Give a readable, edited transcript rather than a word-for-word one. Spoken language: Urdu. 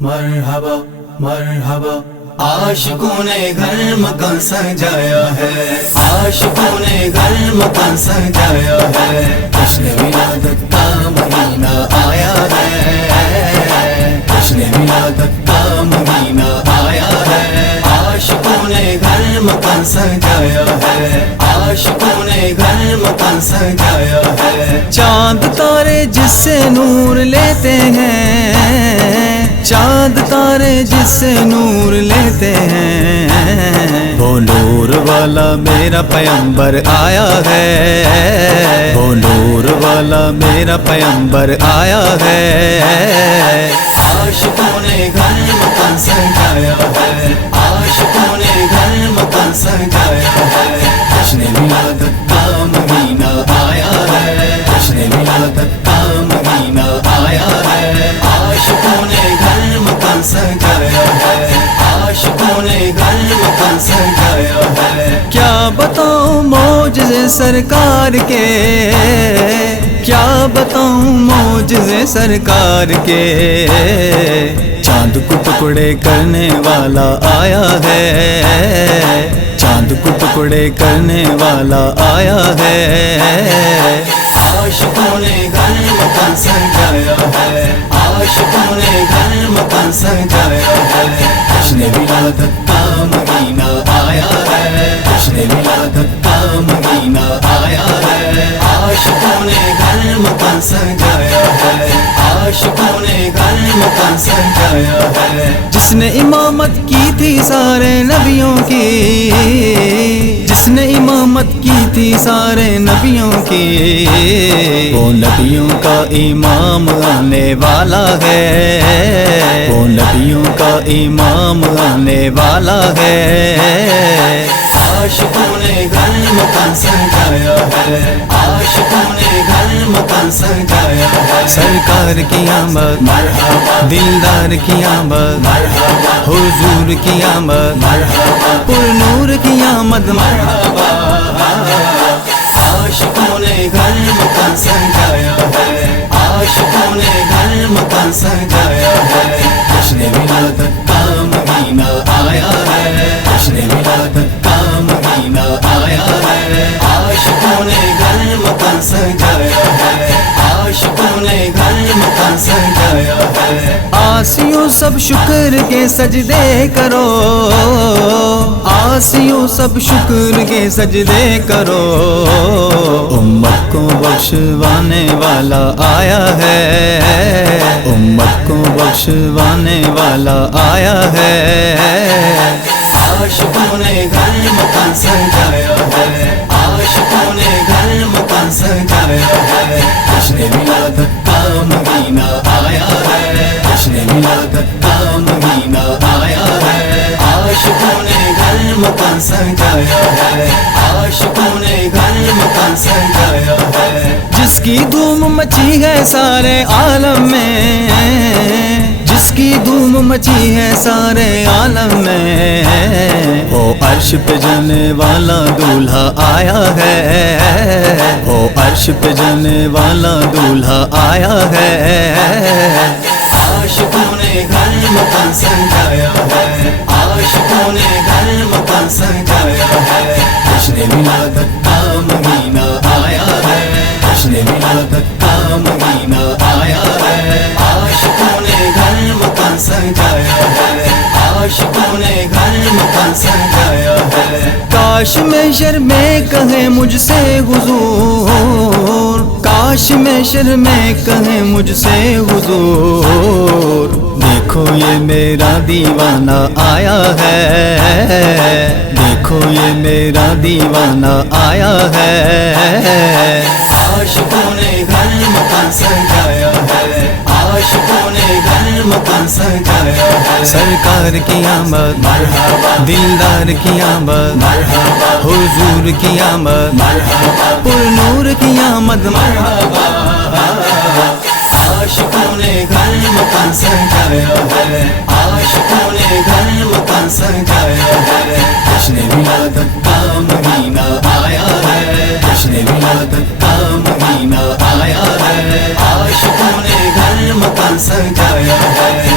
مرحبا مرحبا عاشقوں نے گھر مکان سجایا ہے، عاشقوں نے گھر مکان سجایا ہے، جشن ولادت کا مہینہ آیا ہے، جشن ولادت کا مہینہ آیا ہے، عاشقوں نے گھر مکان سجایا ہے، عاشقوں نے گھر مکان سجایا ہے، چاند تارے جس سے نور لیتے ہیں، چاند تارے جس سے نور لیتے ہیں، وہ نور والا میرا پیغمبر آیا ہے، وہ نور والا میرا پیغمبر آیا ہے، عاشقوں نے گھر مکان سجایا ہے، عاشقوں نے گھر مکان سجایا ہے، جشن ولادت کا مہینہ آیا ہے، جشن ولادت کا مہینہ آیا ہے، عاشقوں نے گھر مکان سجایا ہے، عاشقوں نے گھر مکان سجایا ہے، کیا بتاؤں معجزے سرکار کے، کیا بتاؤں معجزے سرکار کے، چاند کو ٹکڑے کرنے والا آیا ہے، چاند کو ٹکڑے کرنے والا آیا ہے، عاشقوں نے گھر مکان سجایا ہے، عاشقوں نے گھر مکان سجایا ہے، جشن ولادت کا مہینہ آیا ہے، جشن ولادت کا مہینہ آیا ہے، عاشقوں نے گھر مکان سجایا ہے، عاشقوں نے گھر مکان سجایا ہے، جس نے امامت کی تھی سارے نبیوں کی، جس نے امامت کی تھی سارے نبیوں کی، وہ نبیوں کا امام آنے والا ہے، وہ نبیوں کا امام آنے والا ہے، عاشقوں نے گھر مکان سجایا ہے، عاشقوں نے گھر مکان سجایا ہے، سرکار کی آمد مرحبا دلدار کی آمد مرحبا حضور کی آمد مرحبا پر نور کی آمد مرحبا، عاشقوں نے گھر مکان سجایا ہے، عاشقوں نے گھر مکان سجایا ہے، جشن ولادت کا مہینہ آیا ہے، جشن ولادت کا مہینہ آیا ہے، عاشقوں نے گھر مکان سجایا ہے، عاشقوں نے گھر مکان سجایا ہے، آسیوں سب شکر کے سجدے کرو، آسیوں سب شکر کے سجدے کرو، امت کو بخشوانے والا آیا ہے، امت کو بخشوانے والا آیا ہے، عاشقوں نے گھر مکان سجایا ہے، عاشقوں نے گھر مکان سجایا ہے، جشن ولادت کا مہینہ آیا ہے، جشن ولادت کا مہینہ آیا ہے، عاشقوں نے گھر مکان سجایا ہے، عاشقوں نے گھر مکان سجایا ہے، جس کی دھوم مچی ہے سارے عالم میں، جس کی دھوم مچی ہے سارے عالم میں، وہ عرش پہ جانے والا دولہا آیا ہے، وہ عرش پہ جانے والا دولہا آیا ہے، عاشقوں نے گھر مکان سجایا ہے، عاشقوں نے گھر مکان سجایا ہے، جشن ولادت کا مہینہ آیا ہے، جشن ولادت کا مہینہ آیا ہے، عاشقوں نے گھر مکان سجایا ہے، عاشقوں نے گھر مکان سجایا ہے، کاش محشر میں کہے مجھ سے حضور، کاش محشر میں کہے مجھ سے حضور، دیکھو یہ میرا دیوانہ آیا ہے، دیکھو یہ میرا دیوانہ آیا ہے، عاشقوں نے گھر مکان سجایا ہے، عاشقوں نے گھر مکان سجایا ہے، سرکار کی آمد مرحبا دلدار کی آمد مرحبا حضور کی آمد مرحبا پر نور کی آمد مرحبا، عاشقوں نے گھر مکان سجایا ہے، عاشقوں نے گھر مکان سجایا ہے، جشن ولادت کا مہینہ آیا ہے، جشن ولادت کا مہینہ آیا ہے، عاشقوں نے گھر مکان سجایا ہے،